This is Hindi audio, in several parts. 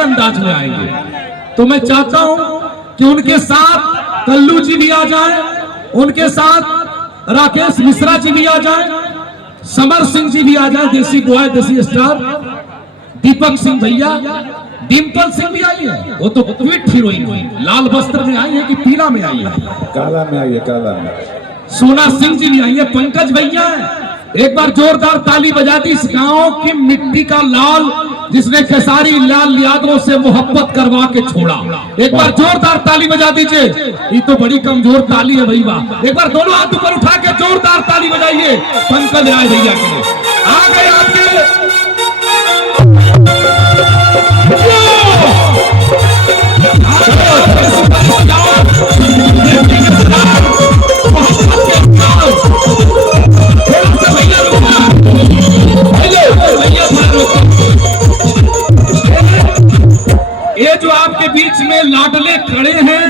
अलग अंदाज में आएंगे। तो मैं चाहता हूं कि उनके साथ कल्लू जी भी आ जाए, उनके साथ राकेश मिश्रा जी भी आ जाए, समर सिंह जी भी आ जाए, देसी बॉय देसी स्टार, दीपक सिंह भैया, डिम्पल सिंह भी आई है, वो तो क्विट हीरोइन हुई, लाल वस्त्र में आई है कि पीला में आई है? काला में आई है, काला में। सोना सिंह जी भी आई है, पंकज भैया है। एक बार जोरदार ताली बजा दी इस गांव की मिट्टी का लाल जिसने खेसारी लाल यादव से मोहब्बत करवा के छोड़ा। एक बार जोरदार ताली बजा दीजिए। ये तो बड़ी कमजोर ताली है भाई, वाह। एक बार दोनों हाथ ऊपर उठा के जोरदार ताली बजाइए पंकज राय भैया के लिए। आ गए आपके ये जो आपके बीच में लाडले खड़े हैं,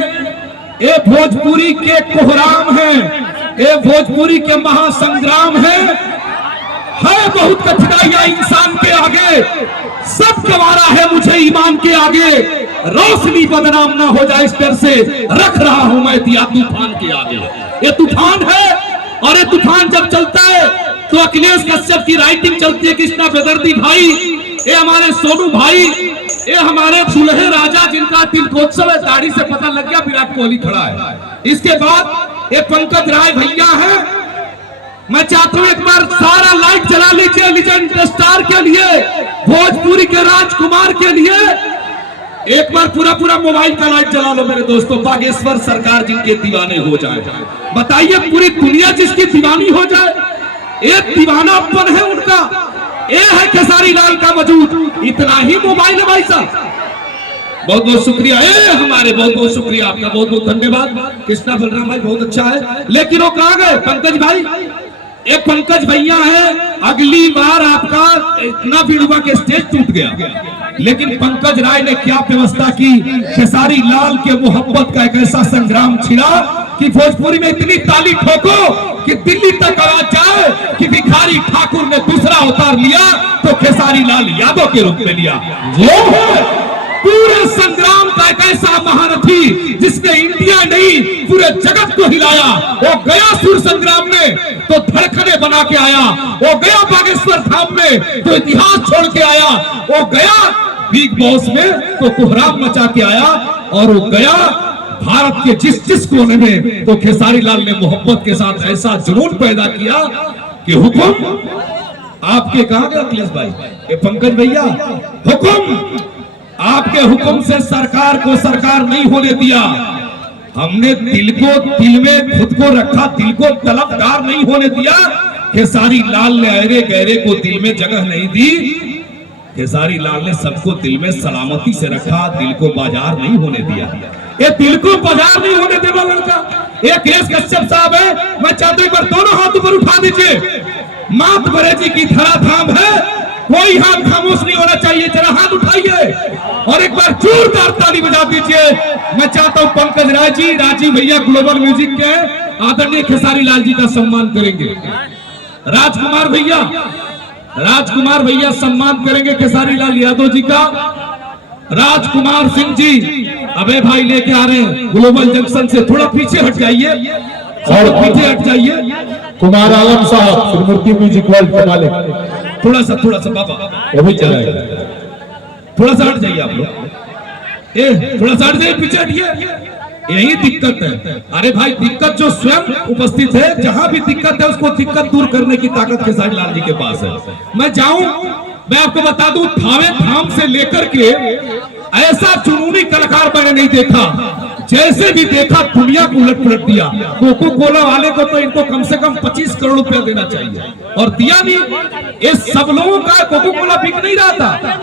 ये भोजपुरी के कोहराम हैं, ये भोजपुरी के महासंग्राम हैं। है बहुत कठिनाइयां इंसान के आगे, सब गवारा है मुझे ईमान के आगे। रोशनी बदनाम ना हो जाए इस डर से रख रहा हूं मैं दिया तूफान के आगे। ये तूफान है, और ये तूफान जब चलता है तो अखिलेश कश्यप की राइटिंग चलती है, कृष्णा बेदर्दी भाई, ये हमारे सोनू भाई, ये हमारे दुल्हे राजा जिनका तिलकोत्सव है, दाढ़ी से पता लग गया विराट कोहली खड़ा है। इसके बाद ये पंकज राय भैया है। मैं चाहता हूं एक बार सारा लाइट जला लीजिए लीजेंड स्टार के लिए, भोजपुरी के राजकुमार के लिए। एक बार पूरा मोबाइल का लाइट जला लो मेरे दोस्तों। बागेश्वर सरकार जिनके दीवाने हो जाए, बताइए पूरी दुनिया जिसकी दीवानी हो जाए, एक दीवानापन है उनका, ये है खेसारी लाल का वजूद। इतना ही मोबाइल है भाई साहब। बहुत बहुत शुक्रिया हमारे, बहुत बहुत शुक्रिया आपका, बहुत बहुत धन्यवाद। कृष्णा बलराम भाई बहुत अच्छा है, लेकिन वो कहाँ गए पंकज भाई? एक पंकज भैया है, अगली बार आपका इतना भीड़ हुआ कि स्टेज टूट गया, लेकिन पंकज राय ने क्या व्यवस्था की। खेसारी लाल के मोहब्बत का एक ऐसा संग्राम छिड़ा कि भोजपुरी में इतनी ताली ठोको कि दिल्ली तक आवाज जाए कि भिखारी ठाकुर ने दूसरा अवतार लिया तो खेसारी लाल यादव के रूप में लिया। पूरे संग्राम का एक ऐसा महारथी जिसने इंडिया नहीं पूरे जगत को हिलाया। वो गया सुर संग्राम में तो धड़कने बना के आया, वो गया बागेश्वर धाम में तो इतिहास छोड़ के आया, वो गया बिग बॉस में तो कोहराम मचा के आया, और वो गया भारत के जिस कोने में तो खेसारी लाल ने मोहब्बत के साथ ऐसा जुनून पैदा किया कि हुक्म आपके कहां गए अखिलेश भाई, ये पंकज भैया, हुक्म आपके हुक्म से सरकार को सरकार नहीं होने दिया। हमने दिल को दिल में खुद को रखा, दिल को तलबगार नहीं होने दिया। खेसारी लाल ने अरे गहरे को दिल में जगह नहीं दी। खेसारी लाल ने सबको दिल में सलामती से रखा, दिल को बाजार नहीं होने दिया। ये दिल को बाजार नहीं होने देना लड़का ये केस कश्यप साहब है। मैं चाहता हूं एक बार दोनों हाथ ऊपर उठा दीजिए। मात बरे जी की धराधाम है, कोई हाथ खामोश नहीं होना चाहिए। जरा हाथ उठाइए और एक बार जोरदार ताली बजा दीजिए। मैं चाहता हूं पंकज राय जी, राजीव भैया ग्लोबल म्यूजिक के आदरणीय खेसारी लाल जी का सम्मान करेंगे। राजकुमार भैया सम्मान करेंगे खेसारी लाल यादव जी का। राजकुमार सिंह जी अबे भाई लेके आ रहे हैं ग्लोबल जंक्शन से, थोड़ा पीछे हट जाइए और पीछे हट जाइए। कुमार आलम साहब त्रिमूर्ति म्यूजिक वर्ल्ड के मालिक, थोड़ा सा बाबा वो भी चलाएगा, थोड़ा सा हट जाइए आप लोग, थोड़ा सा हट जाइए, पीछे हटिए। यही दिक्कत है। अरे भाई दिक्कत जो स्वयं उपस्थित है, जहां भी दिक्कत है उसको दिक्कत दूर करने की ताकत खेसारी लाल जी के पास है। मैं जाऊं, मैं आपको बता दूं, थावे धाम से लेकर के ऐसा जुनूनी कलाकार मैंने नहीं देखा। जैसे भी देखा दुनिया को उलट पलट दिया। कोको कोला वाले को तो इनको कम से कम 25 करोड़ रुपया देना चाहिए और दिया नहीं। ये सब लोगों का कोको कोला बिक नहीं रहा था।